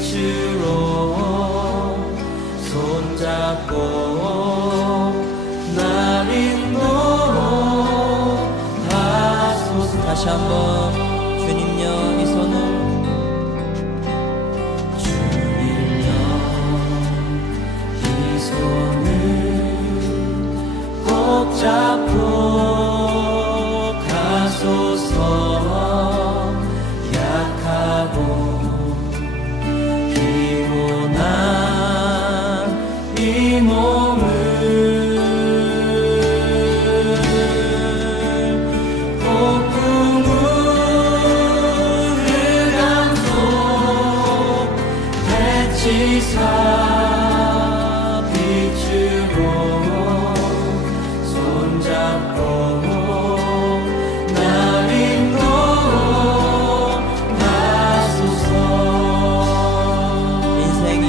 빛으로 손잡고 날 인도하소서. 다시 한번 주님여 이 손을, 주님여 이 손을 꼭 잡고 가소서. 약하고 피곤한 이 몸을 지사 빛으로 손잡고 날 인도하소서. 인생이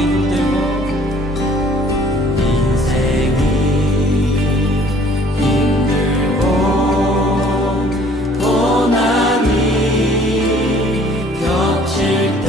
힘들고 고난이 겹칠 때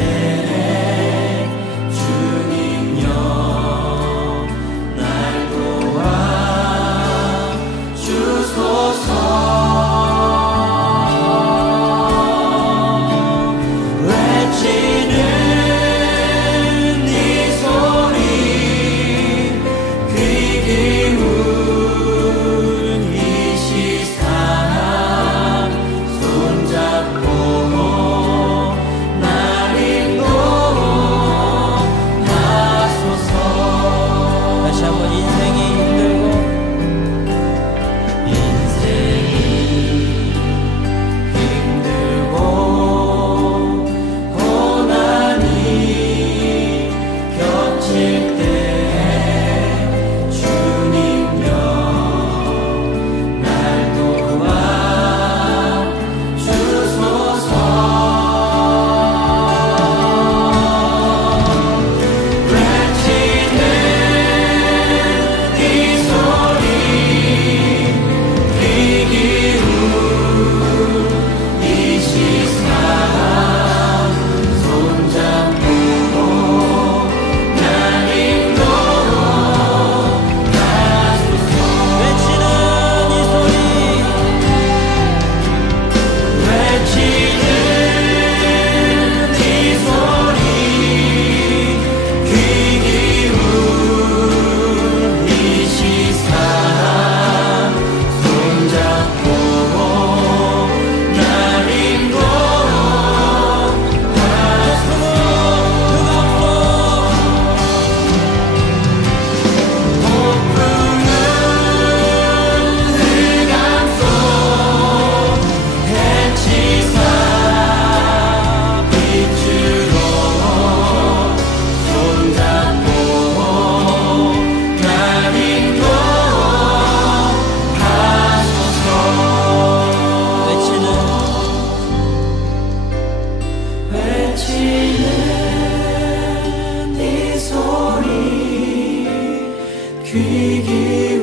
귀 기울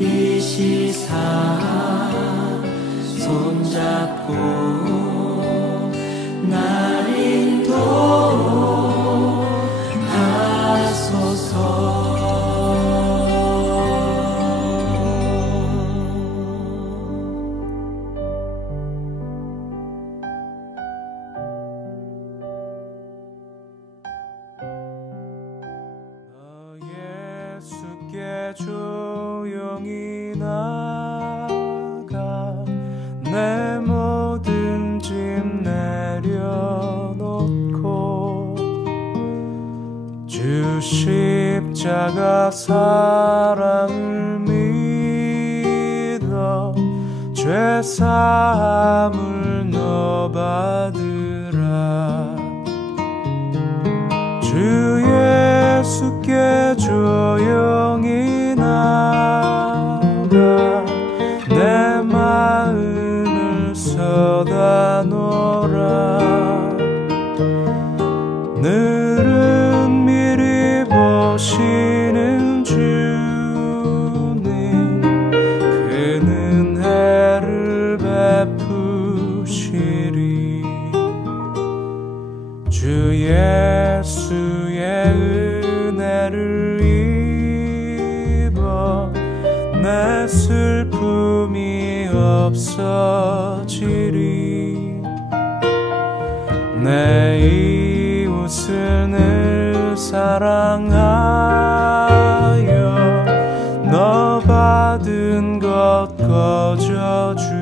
이 시사 손잡고 날 인도하소서. 조용히 나가 내 모든 짐 내려놓고 주 십자가 사랑을 믿어 죄 사함을 너 받으라. 주 예수께 조용히 나가 내 마음을 쏟아놓으라. 늘은 미리 보시는 주님 그 은혜를 베푸시리. 주 주 예수의 은혜를 입어 내 슬픔이 없어지리. 내 이웃을 늘 사랑하여 너 받은 것 거저주라.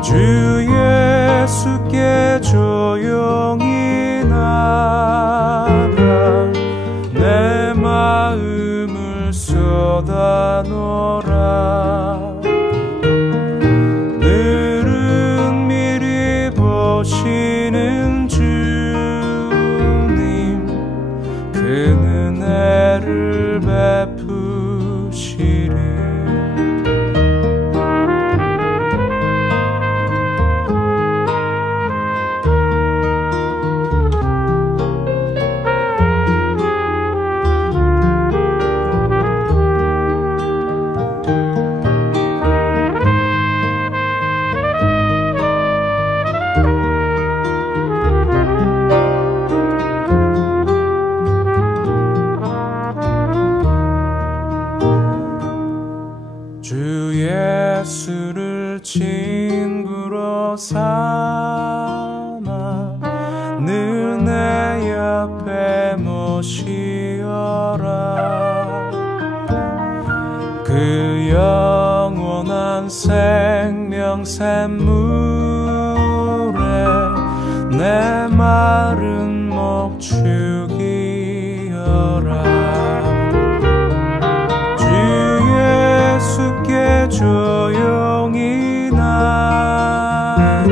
주 예수께 조용히 나가 내 마음을 쏟아놓으라. 늘은 미리 보시는 주님 그 은혜를 베푸시리. 주 예수를 친구로 삼아 늘 내 옆에 모시어라. 그 영원한 생명 샘물에 내 마른 목 죽이어라. 예수께 조용히 나가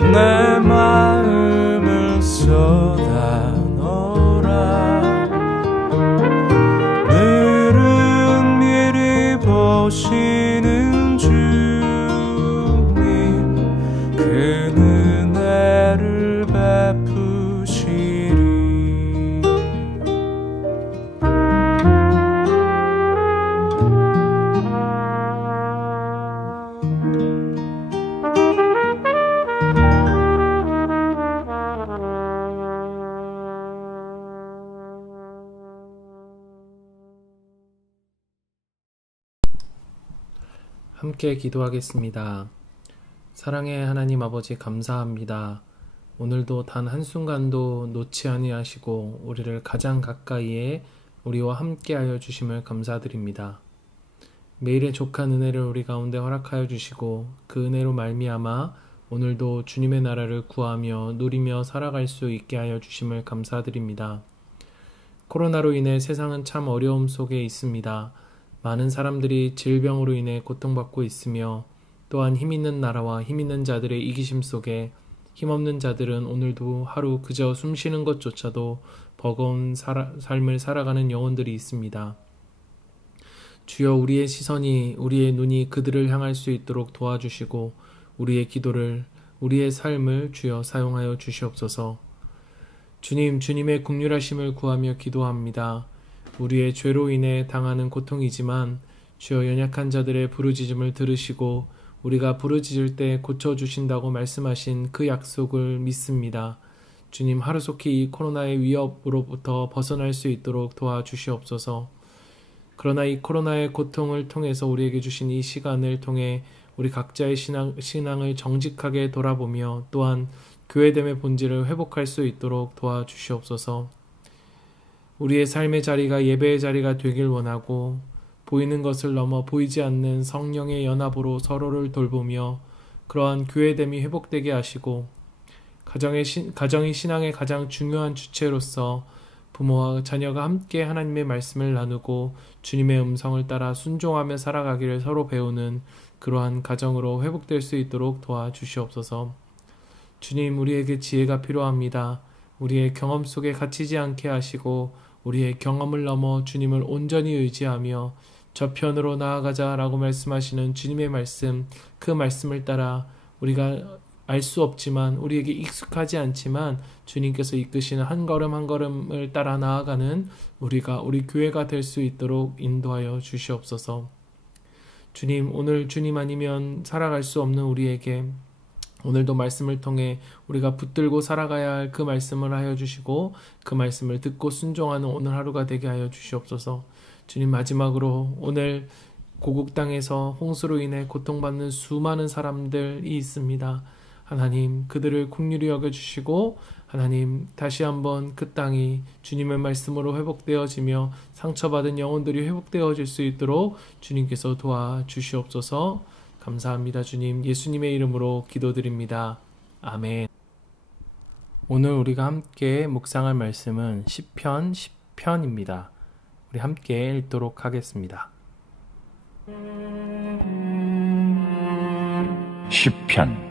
내 마음을 쏟아놓으라. 늘은 미리 보시는 주님 그 은혜를 베푸시리. 함께 기도하겠습니다. 사랑의 하나님 아버지 감사합니다. 오늘도 단 한순간도 놓지 아니하시고 우리를 가장 가까이에 우리와 함께하여 주심을 감사드립니다. 매일의 족한 은혜를 우리 가운데 허락하여 주시고 그 은혜로 말미암아 오늘도 주님의 나라를 구하며 누리며 살아갈 수 있게 하여 주심을 감사드립니다. 코로나로 인해 세상은 참 어려움 속에 있습니다. 많은 사람들이 질병으로 인해 고통받고 있으며 또한 힘있는 나라와 힘있는 자들의 이기심 속에 힘없는 자들은 오늘도 하루 그저 숨쉬는 것조차도 버거운 삶을 살아가는 영혼들이 있습니다. 주여 우리의 시선이 우리의 눈이 그들을 향할 수 있도록 도와주시고 우리의 기도를 우리의 삶을 주여 사용하여 주시옵소서. 주님, 주님의 긍휼하심을 구하며 기도합니다. 우리의 죄로 인해 당하는 고통이지만 주여 연약한 자들의 부르짖음을 들으시고 우리가 부르짖을 때 고쳐주신다고 말씀하신 그 약속을 믿습니다. 주님, 하루속히 이 코로나의 위협으로부터 벗어날 수 있도록 도와주시옵소서. 그러나 이 코로나의 고통을 통해서 우리에게 주신 이 시간을 통해 우리 각자의 신앙을 정직하게 돌아보며 또한 교회됨의 본질을 회복할 수 있도록 도와주시옵소서. 우리의 삶의 자리가 예배의 자리가 되길 원하고 보이는 것을 넘어 보이지 않는 성령의 연합으로 서로를 돌보며 그러한 교회됨이 회복되게 하시고 가정이 신앙의 가장 중요한 주체로서 부모와 자녀가 함께 하나님의 말씀을 나누고 주님의 음성을 따라 순종하며 살아가기를 서로 배우는 그러한 가정으로 회복될 수 있도록 도와주시옵소서. 주님, 우리에게 지혜가 필요합니다. 우리의 경험 속에 갇히지 않게 하시고 우리의 경험을 넘어 주님을 온전히 의지하며 저편으로 나아가자라고 말씀하시는 주님의 말씀, 그 말씀을 따라 우리가 알 수 없지만 우리에게 익숙하지 않지만 주님께서 이끄시는 한 걸음 한 걸음을 따라 나아가는 우리 교회가 될 수 있도록 인도하여 주시옵소서. 주님, 오늘 주님 아니면 살아갈 수 없는 우리에게 오늘도 말씀을 통해 우리가 붙들고 살아가야 할 그 말씀을 하여 주시고 그 말씀을 듣고 순종하는 오늘 하루가 되게 하여 주시옵소서. 주님, 마지막으로 오늘 고국 땅에서 홍수로 인해 고통받는 수많은 사람들이 있습니다. 하나님, 그들을 긍휼히 여겨주시고 하나님, 다시 한번 그 땅이 주님의 말씀으로 회복되어지며 상처받은 영혼들이 회복되어질 수 있도록 주님께서 도와주시옵소서. 감사합니다. 주님, 예수님의 이름으로 기도드립니다. 아멘. 오늘 우리가 함께 묵상할 말씀은 시편 10편입니다. 우리 함께 읽도록 하겠습니다. 시편.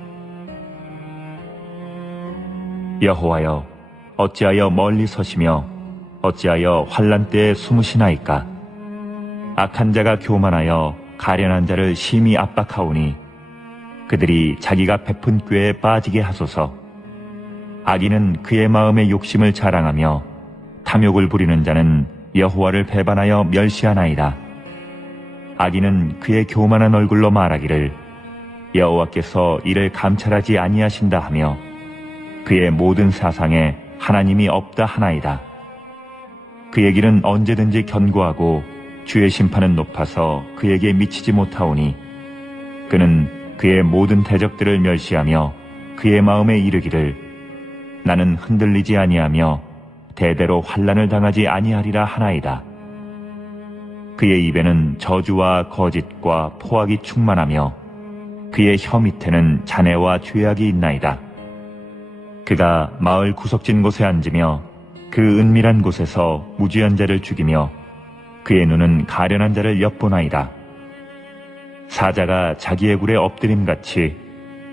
여호와여, 어찌하여 멀리 서시며 어찌하여 환난 때에 숨으시나이까. 악한 자가 교만하여 가련한 자를 심히 압박하오니 그들이 자기가 베푼 꾀에 빠지게 하소서. 악인은 그의 마음의 욕심을 자랑하며 탐욕을 부리는 자는 여호와를 배반하여 멸시하나이다. 악인은 그의 교만한 얼굴로 말하기를 여호와께서 이를 감찰하지 아니하신다 하며 그의 모든 사상에 하나님이 없다 하나이다. 그의 길은 언제든지 견고하고 주의 심판은 높아서 그에게 미치지 못하오니 그는 그의 모든 대적들을 멸시하며 그의 마음에 이르기를 나는 흔들리지 아니하며 대대로 환난을 당하지 아니하리라 하나이다. 그의 입에는 저주와 거짓과 포악이 충만하며 그의 혀 밑에는 잔해와 죄악이 있나이다. 그가 마을 구석진 곳에 앉으며 그 은밀한 곳에서 무죄한 자를 죽이며 그의 눈은 가련한 자를 엿보나이다. 사자가 자기의 굴에 엎드림같이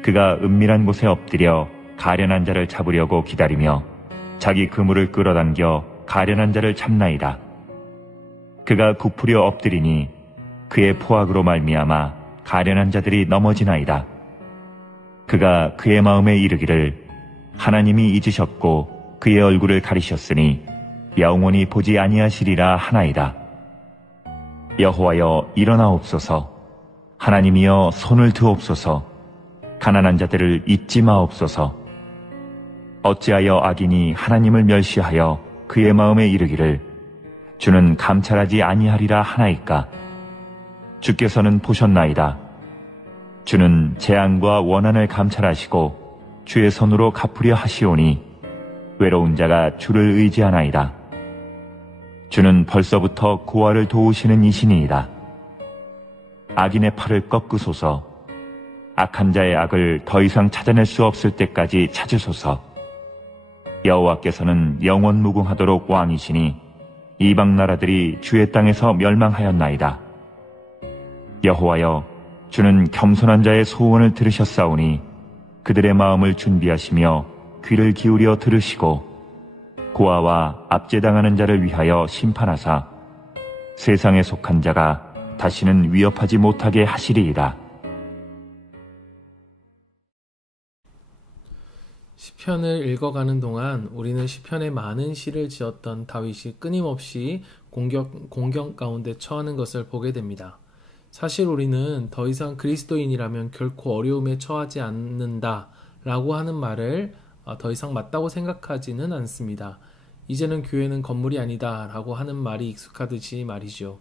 그가 은밀한 곳에 엎드려 가련한 자를 잡으려고 기다리며 자기 그물을 끌어당겨 가련한 자를 잡나이다. 그가 굽으려 엎드리니 그의 포악으로 말미암아 가련한 자들이 넘어지나이다. 그가 그의 마음에 이르기를 하나님이 잊으셨고 그의 얼굴을 가리셨으니 영원히 보지 아니하시리라 하나이다. 여호와여, 일어나옵소서. 하나님이여, 손을 드옵소서. 가난한 자들을 잊지 마옵소서. 어찌하여 악인이 하나님을 멸시하여 그의 마음에 이르기를 주는 감찰하지 아니하리라 하나이까. 주께서는 보셨나이다. 주는 재앙과 원한을 감찰하시고 주의 손으로 갚으려 하시오니 외로운 자가 주를 의지하나이다. 주는 벌써부터 고아를 도우시는 이시니이다. 악인의 팔을 꺾으소서. 악한 자의 악을 더 이상 찾아낼 수 없을 때까지 찾으소서. 여호와께서는 영원 무궁하도록 왕이시니 이방 나라들이 주의 땅에서 멸망하였나이다. 여호와여, 주는 겸손한 자의 소원을 들으셨사오니 그들의 마음을 준비하시며 귀를 기울여 들으시고 고아와 압제당하는 자를 위하여 심판하사 세상에 속한 자가 다시는 위협하지 못하게 하시리이다. 시편을 읽어가는 동안 우리는 시편에 많은 시를 지었던 다윗이 끊임없이 공격 가운데 처하는 것을 보게 됩니다. 사실 우리는 더 이상 그리스도인이라면 결코 어려움에 처하지 않는다 라고 하는 말을 더 이상 맞다고 생각하지는 않습니다. 이제는 교회는 건물이 아니다 라고 하는 말이 익숙하듯이 말이죠.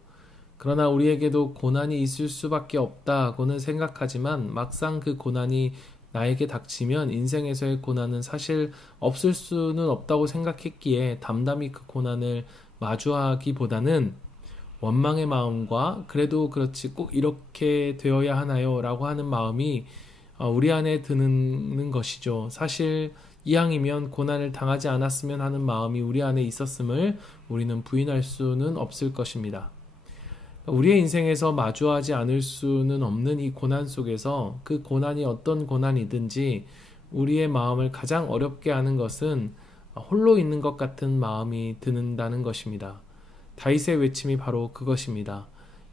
그러나 우리에게도 고난이 있을 수밖에 없다고는 생각하지만 막상 그 고난이 나에게 닥치면 인생에서의 고난은 사실 없을 수는 없다고 생각했기에 담담히 그 고난을 마주하기보다는 원망의 마음과 그래도 그렇지 꼭 이렇게 되어야 하나요? 라고 하는 마음이 우리 안에 드는 것이죠. 사실 이왕이면 고난을 당하지 않았으면 하는 마음이 우리 안에 있었음을 우리는 부인할 수는 없을 것입니다. 우리의 인생에서 마주하지 않을 수는 없는 이 고난 속에서 그 고난이 어떤 고난이든지 우리의 마음을 가장 어렵게 하는 것은 홀로 있는 것 같은 마음이 드는다는 것입니다. 다윗의 외침이 바로 그것입니다.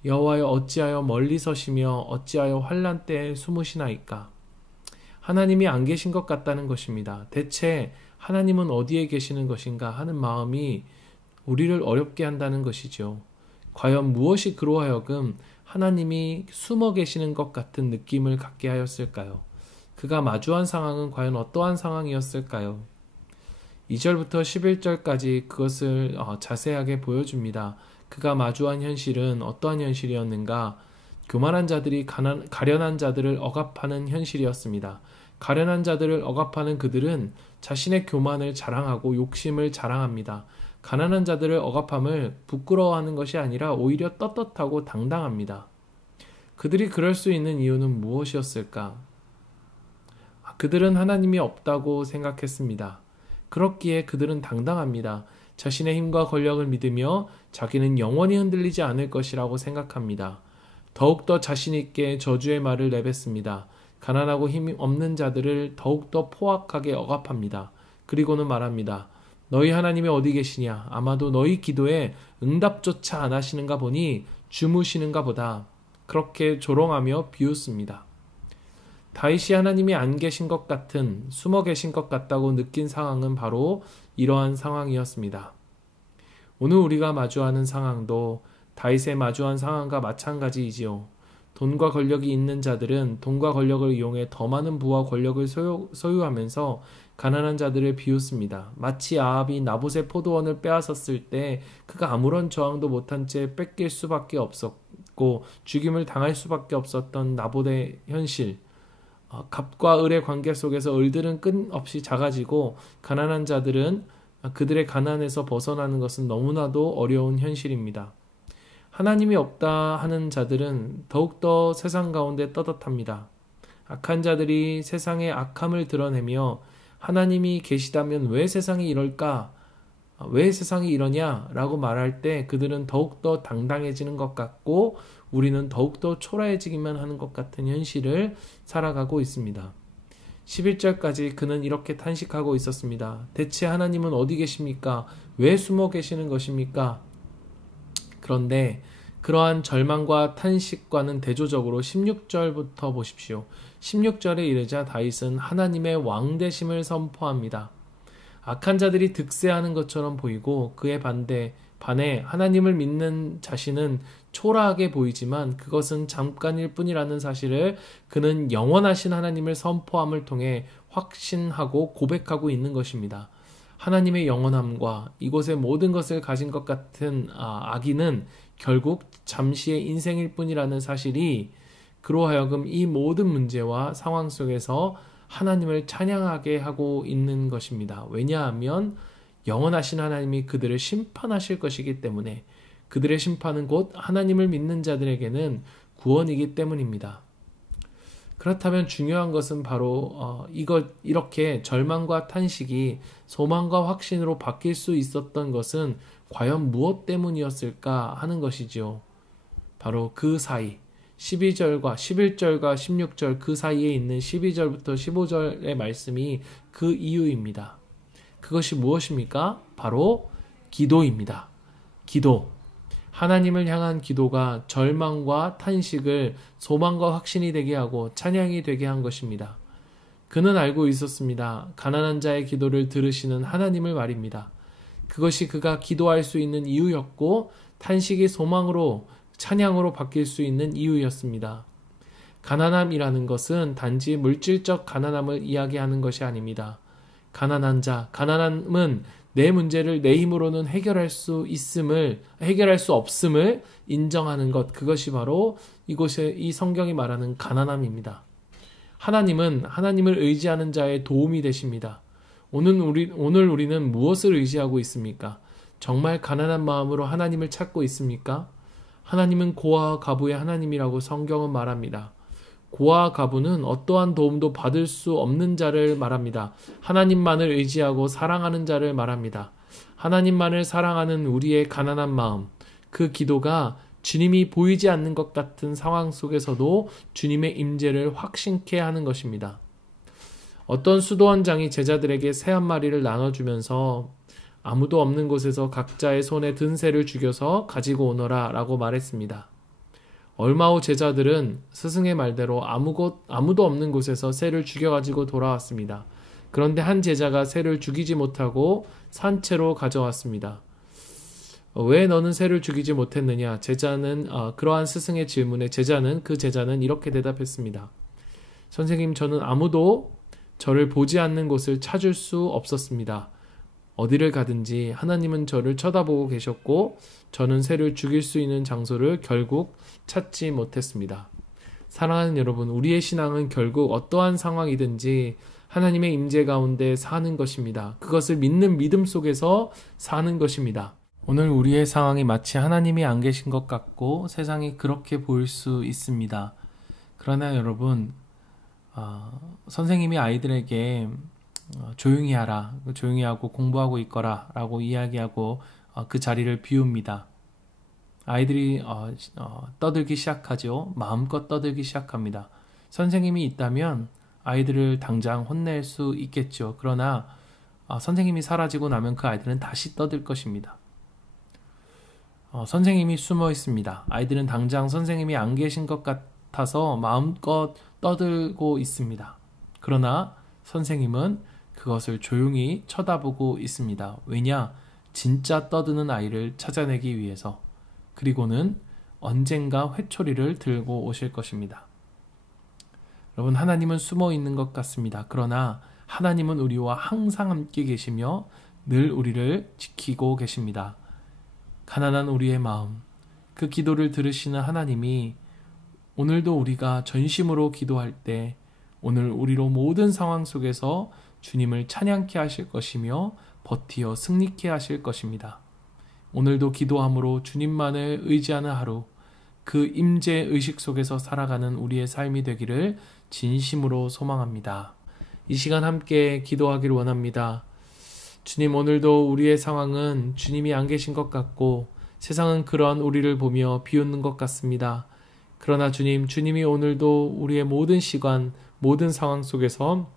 여호와여, 어찌하여 멀리 서시며 어찌하여 환난 때에 숨으시나이까. 하나님이 안 계신 것 같다는 것입니다. 대체 하나님은 어디에 계시는 것인가 하는 마음이 우리를 어렵게 한다는 것이죠. 과연 무엇이 그로 하여금 하나님이 숨어 계시는 것 같은 느낌을 갖게 하였을까요? 그가 마주한 상황은 과연 어떠한 상황이었을까요? 2절부터 11절까지 그것을 자세하게 보여줍니다. 그가 마주한 현실은 어떠한 현실이었는가? 교만한 자들이 가련한 자들을 억압하는 현실이었습니다. 가련한 자들을 억압하는 그들은 자신의 교만을 자랑하고 욕심을 자랑합니다. 가난한 자들을 억압함을 부끄러워하는 것이 아니라 오히려 떳떳하고 당당합니다. 그들이 그럴 수 있는 이유는 무엇이었을까? 그들은 하나님이 없다고 생각했습니다. 그렇기에 그들은 당당합니다. 자신의 힘과 권력을 믿으며 자기는 영원히 흔들리지 않을 것이라고 생각합니다. 더욱더 자신있게 저주의 말을 내뱉습니다. 가난하고 힘이 없는 자들을 더욱더 포악하게 억압합니다. 그리고는 말합니다. 너희 하나님이 어디 계시냐? 아마도 너희 기도에 응답조차 안 하시는가 보니 주무시는가 보다. 그렇게 조롱하며 비웃습니다. 다윗이 하나님이 안 계신 것 같은, 숨어 계신 것 같다고 느낀 상황은 바로 이러한 상황이었습니다. 오늘 우리가 마주하는 상황도 다윗의 마주한 상황과 마찬가지이지요. 돈과 권력이 있는 자들은 돈과 권력을 이용해 더 많은 부와 권력을 소유하면서 가난한 자들을 비웃습니다. 마치 아합이 나봇의 포도원을 빼앗았을 때 그가 아무런 저항도 못한 채 뺏길 수밖에 없었고 죽임을 당할 수밖에 없었던 나봇의 현실. 갑과 을의 관계 속에서 을들은 끝없이 작아지고 가난한 자들은 그들의 가난에서 벗어나는 것은 너무나도 어려운 현실입니다. 하나님이 없다 하는 자들은 더욱더 세상 가운데 떳떳합니다. 악한 자들이 세상의 악함을 드러내며 하나님이 계시다면 왜 세상이 이럴까? 왜 세상이 이러냐? 라고 말할 때 그들은 더욱더 당당해지는 것 같고 우리는 더욱더 초라해지기만 하는 것 같은 현실을 살아가고 있습니다. 11절까지 그는 이렇게 탄식하고 있었습니다. 대체 하나님은 어디 계십니까? 왜 숨어 계시는 것입니까? 그런데 그러한 절망과 탄식과는 대조적으로 16절부터 보십시오. 16절에 이르자 다윗은 하나님의 왕되심을 선포합니다. 악한 자들이 득세하는 것처럼 보이고 그에 반해 하나님을 믿는 자신은 초라하게 보이지만 그것은 잠깐일 뿐이라는 사실을 그는 영원하신 하나님을 선포함을 통해 확신하고 고백하고 있는 것입니다. 하나님의 영원함과 이곳의 모든 것을 가진 것 같은 악인은 결국 잠시의 인생일 뿐이라는 사실이 그로 하여금 이 모든 문제와 상황 속에서 하나님을 찬양하게 하고 있는 것입니다. 왜냐하면 영원하신 하나님이 그들을 심판하실 것이기 때문에 그들의 심판은 곧 하나님을 믿는 자들에게는 구원이기 때문입니다. 그렇다면 중요한 것은 바로 이렇게 절망과 탄식이 소망과 확신으로 바뀔 수 있었던 것은 과연 무엇 때문이었을까 하는 것이지요. 바로 그 사이 11절과 16절 그 사이에 있는 12절부터 15절의 말씀이 그 이유입니다. 그것이 무엇입니까? 바로 기도입니다. 기도. 하나님을 향한 기도가 절망과 탄식을 소망과 확신이 되게 하고 찬양이 되게 한 것입니다. 그는 알고 있었습니다. 가난한 자의 기도를 들으시는 하나님을 말입니다. 그것이 그가 기도할 수 있는 이유였고 탄식이 소망으로 찬양으로 바뀔 수 있는 이유였습니다. 가난함이라는 것은 단지 물질적 가난함을 이야기하는 것이 아닙니다. 가난한 자, 가난함은 내 문제를 내 힘으로는 해결할 수 없음을 인정하는 것, 그것이 바로 이 성경이 말하는 가난함입니다. 하나님은 하나님을 의지하는 자의 도움이 되십니다. 오늘 우리는 무엇을 의지하고 있습니까? 정말 가난한 마음으로 하나님을 찾고 있습니까? 하나님은 고아와 가부의 하나님이라고 성경은 말합니다. 고아와 가부는 어떠한 도움도 받을 수 없는 자를 말합니다. 하나님만을 의지하고 사랑하는 자를 말합니다. 하나님만을 사랑하는 우리의 가난한 마음, 그 기도가 주님이 보이지 않는 것 같은 상황 속에서도 주님의 임재를 확신케 하는 것입니다. 어떤 수도원장이 제자들에게 새 한 마리를 나눠주면서 아무도 없는 곳에서 각자의 손에 든 새를 죽여서 가지고 오너라 라고 말했습니다. 얼마 후 제자들은 스승의 말대로 아무도 없는 곳에서 새를 죽여가지고 돌아왔습니다. 그런데 한 제자가 새를 죽이지 못하고 산채로 가져왔습니다. 왜 너는 새를 죽이지 못했느냐? 그러한 스승의 질문에 그 제자는 이렇게 대답했습니다. 선생님, 저는 아무도 저를 보지 않는 곳을 찾을 수 없었습니다. 어디를 가든지 하나님은 저를 쳐다보고 계셨고 저는 새를 죽일 수 있는 장소를 결국 찾지 못했습니다. 사랑하는 여러분, 우리의 신앙은 결국 어떠한 상황이든지 하나님의 임재 가운데 사는 것입니다. 그것을 믿는 믿음 속에서 사는 것입니다. 오늘 우리의 상황이 마치 하나님이 안 계신 것 같고 세상이 그렇게 보일 수 있습니다. 그러나 여러분, 선생님이 아이들에게 조용히 하라, 조용히 하고 공부하고 있거라 라고 이야기하고 그 자리를 비웁니다. 아이들이 떠들기 시작하죠. 마음껏 떠들기 시작합니다. 선생님이 있다면 아이들을 당장 혼낼 수 있겠죠. 그러나 선생님이 사라지고 나면 그 아이들은 다시 떠들 것입니다. 선생님이 숨어 있습니다. 아이들은 당장 선생님이 안 계신 것 같아서 마음껏 떠들고 있습니다. 그러나 선생님은 그것을 조용히 쳐다보고 있습니다. 왜냐? 진짜 떠드는 아이를 찾아내기 위해서. 그리고는 언젠가 회초리를 들고 오실 것입니다. 여러분, 하나님은 숨어 있는 것 같습니다. 그러나 하나님은 우리와 항상 함께 계시며 늘 우리를 지키고 계십니다. 가난한 우리의 마음, 그 기도를 들으시는 하나님이 오늘도 우리가 전심으로 기도할 때 오늘 우리로 모든 상황 속에서 주님을 찬양케 하실 것이며 버티어 승리케 하실 것입니다. 오늘도 기도함으로 주님만을 의지하는 하루, 그 임재 의식 속에서 살아가는 우리의 삶이 되기를 진심으로 소망합니다. 이 시간 함께 기도하기를 원합니다. 주님, 오늘도 우리의 상황은 주님이 안 계신 것 같고 세상은 그런 우리를 보며 비웃는 것 같습니다. 그러나 주님이 오늘도 우리의 모든 시간, 모든 상황 속에서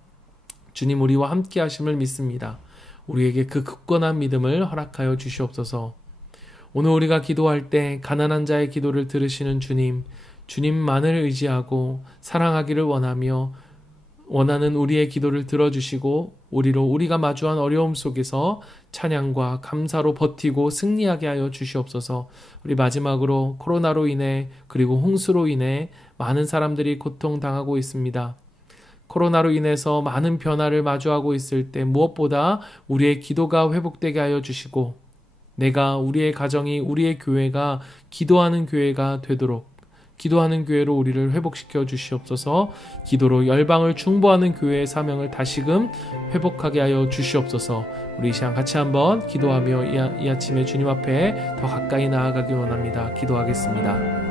주님 우리와 함께 하심을 믿습니다. 우리에게 그 굳건한 믿음을 허락하여 주시옵소서. 오늘 우리가 기도할 때 가난한 자의 기도를 들으시는 주님만을 의지하고 사랑하기를 원하는 우리의 기도를 들어주시고 우리가 마주한 어려움 속에서 찬양과 감사로 버티고 승리하게 하여 주시옵소서. 우리 마지막으로 코로나로 인해 그리고 홍수로 인해 많은 사람들이 고통당하고 있습니다. 코로나로 인해서 많은 변화를 마주하고 있을 때 무엇보다 우리의 기도가 회복되게 하여 주시고 우리의 가정이, 우리의 교회가 기도하는 교회가 되도록 기도하는 교회로 우리를 회복시켜 주시옵소서. 기도로 열방을 중보하는 교회의 사명을 다시금 회복하게 하여 주시옵소서. 우리 이 시간 같이 한번 기도하며 이 아침에 주님 앞에 더 가까이 나아가기 원합니다. 기도하겠습니다.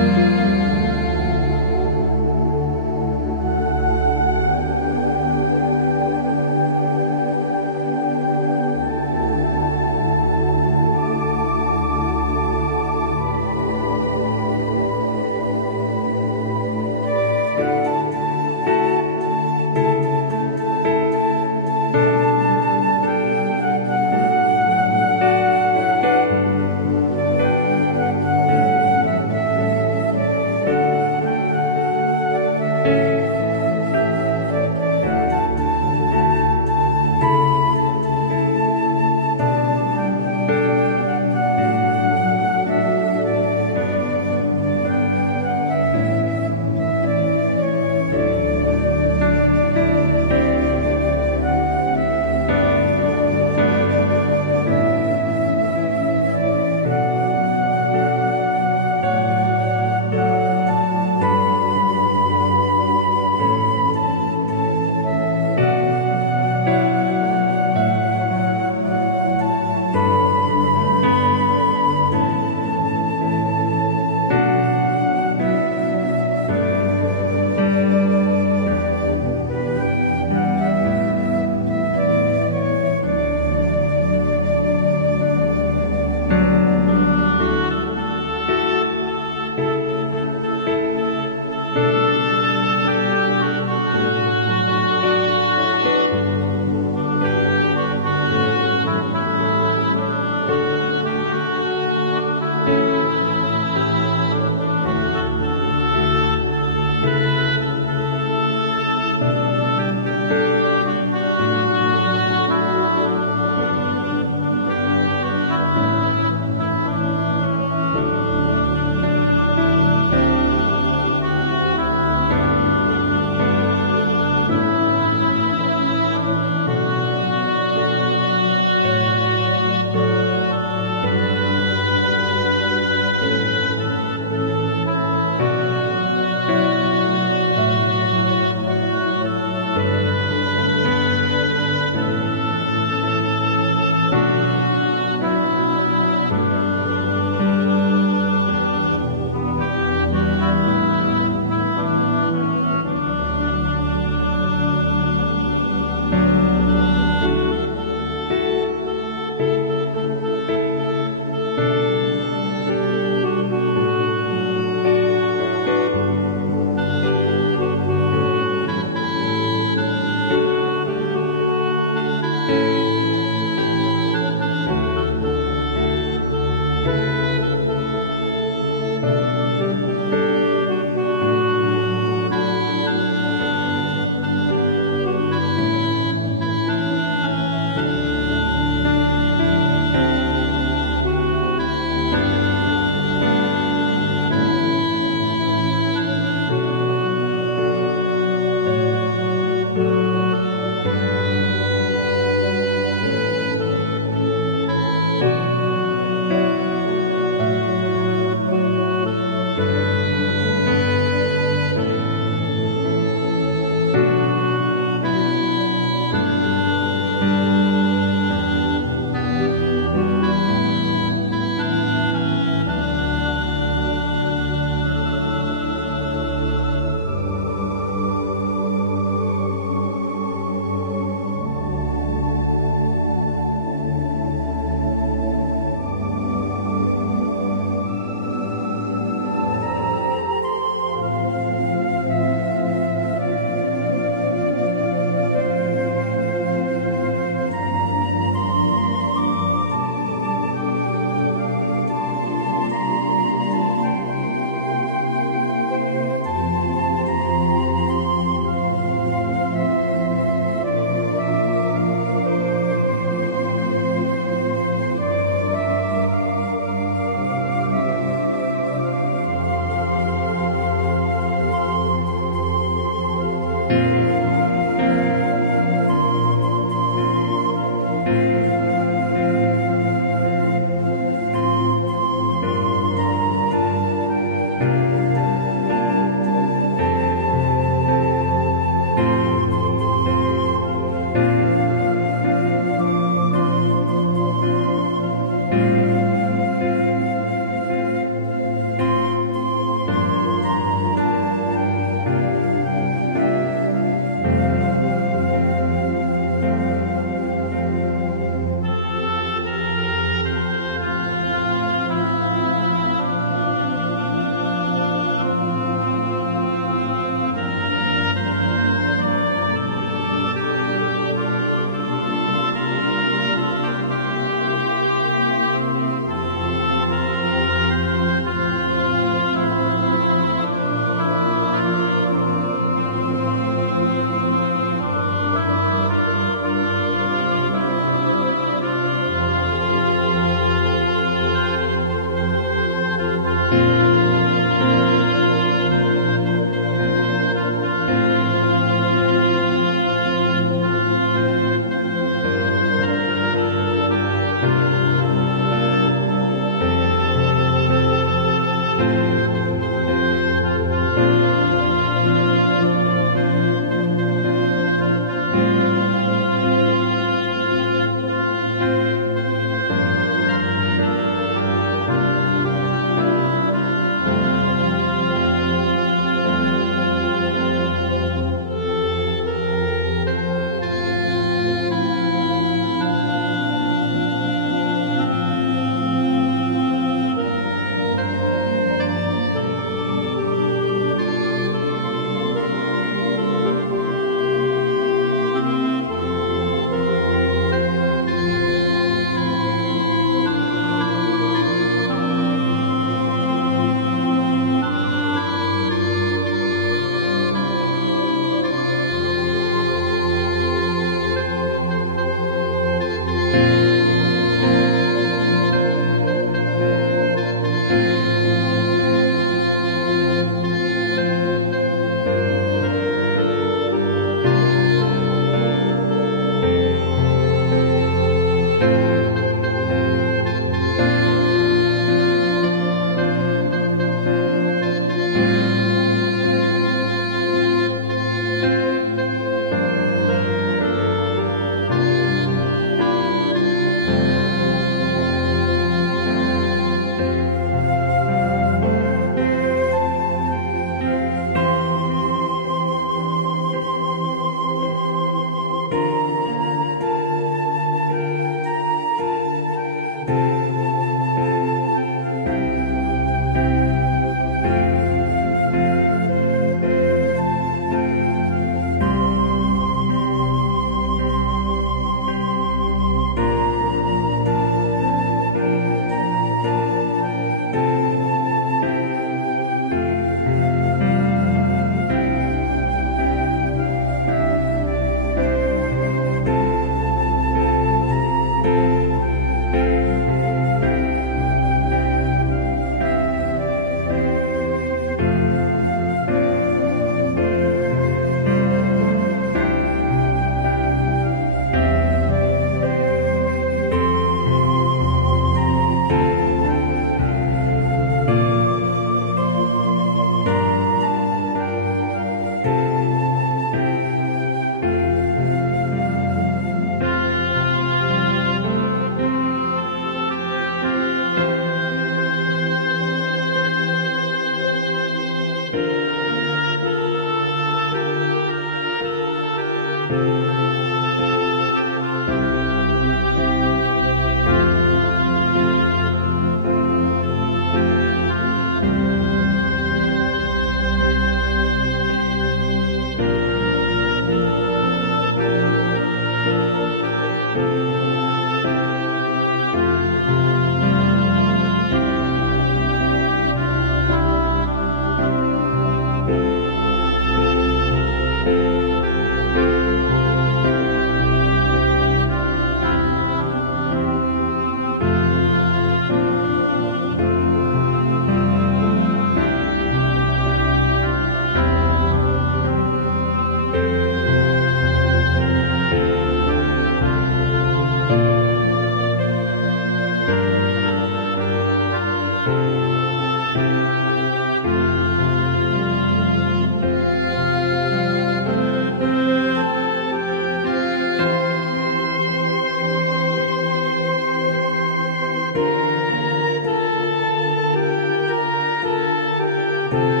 주옵소서.